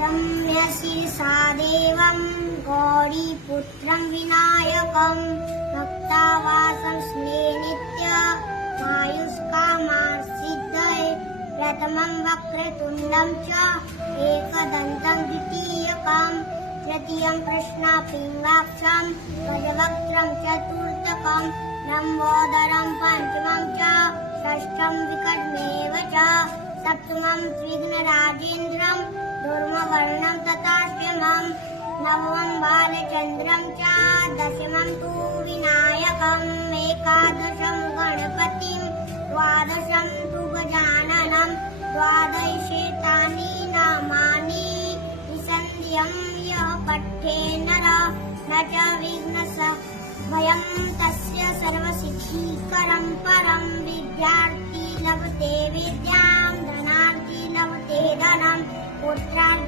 रम्यशीर्षा देवं गौरीपुत्रं विनायकं भक्तावासं स्नेनित्यमायुष्कामासिद्धये प्रथमं वक्रतुण्डं च एकदन्तं द्वितीयकं तृतीयं कृष्णपिङ्गाक्षं गजवक्त्रं चतुर्थकं लम्बोदरं पञ्चमं च षष्ठं विकटमेव च सप्तमं विघ्नराजेन्द्रं धूम्रवर्णं तथाष्टमं नवमं बालचन्द्रं च दशमं तु विनायकम् एकादशं गणपतिं द्वादशं तु गजाननं द्वादशेतानि नामानि निसन्देहं यः पठेत् नरः न च विघ्नस्य भयं तस्य सर्वसिद्धिकरं परं विद्यार्थी लभते विद्यां धनार्थी लभते धनं पुत्रार्थ